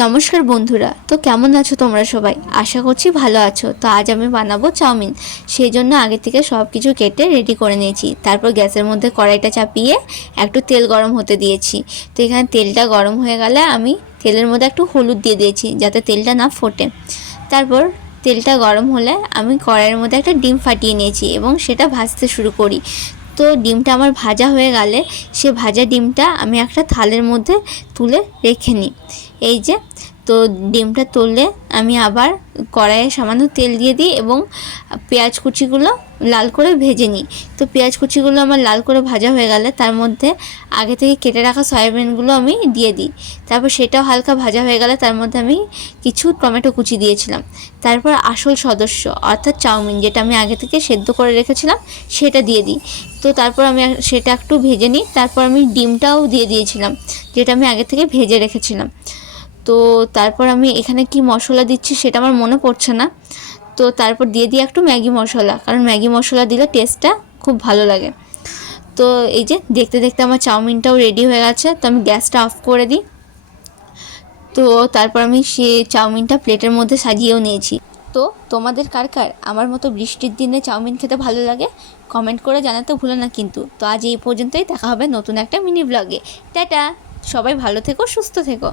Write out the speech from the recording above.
নমস্কার বন্ধুরা, তো কেমন আছো তোমরা সবাই? আশা করছি ভালো আছো। তো আজ আমি বানাবো চাউমিন। সেই জন্য আগে থেকে সব কিছু কেটে রেডি করে নিয়েছি। তারপর গ্যাসের মধ্যে কড়াইটা চাপিয়ে একটু তেল গরম হতে দিয়েছি। তো এখানে তেলটা গরম হয়ে গেলে আমি তেলের মধ্যে একটু হলুদ দিয়ে দিয়েছি যাতে তেলটা না ফোটে। তারপর তেলটা গরম হলে আমি কড়াইয়ের মধ্যে একটা ডিম ফাটিয়ে নিয়েছি এবং সেটা ভাজতে শুরু করি। তো ডিমটা আমার ভাজা হয়ে গেলে সে ভাজা ডিমটা আমি একটা থালের মধ্যে তুলে রেখে নিই। এই যে, তো ডিমটা তুললে আমি আবার কড়াইয়ে সামান্য তেল দিয়ে দিই এবং পেঁয়াজ কুচিগুলো লাল করে ভেজে নিই। তো পেঁয়াজ কুচিগুলো আমার লাল করে ভাজা হয়ে গেলে তার মধ্যে আগে থেকে কেটে রাখা সয়াবিনগুলো আমি দিয়ে দিই। তারপর সেটাও হালকা ভাজা হয়ে গেলে তার মধ্যে আমি কিছু টমেটো কুচি দিয়েছিলাম। তারপর আসল সদস্য অর্থাৎ চাউমিন, যেটা আমি আগে থেকে সেদ্ধ করে রেখেছিলাম, সেটা দিয়ে দিই। তো তারপর আমি সেটা একটু ভেজে নিই। তারপর আমি ডিমটাও দিয়ে দিয়েছিলাম, যেটা আমি আগে থেকে ভেজে রেখেছিলাম। তো তারপর আমি এখানে কি মশলা দিচ্ছি সেটা আমার মনে পড়ছে না। তো তারপর দিয়ে দিই একটু ম্যাগি মশলা, কারণ ম্যাগি মশলা দিলে টেস্টটা খুব ভালো লাগে। তো এই যে দেখতে দেখতে আমার চাউমিনটাও রেডি হয়ে গেছে। তো আমি গ্যাসটা অফ করে দিই। তো তারপর আমি সে চাউমিনটা প্লেটের মধ্যে সাজিয়েও নিয়েছি। তো তোমাদের কার কার আমার মতো বৃষ্টির দিনে চাউমিন খেতে ভালো লাগে কমেন্ট করে জানাতে ভুলো না কিন্তু। তো আজ এই পর্যন্তই, দেখা হবে নতুন একটা মিনি ব্লগে। টাটা, সবাই ভালো থেকো, সুস্থ থেকো।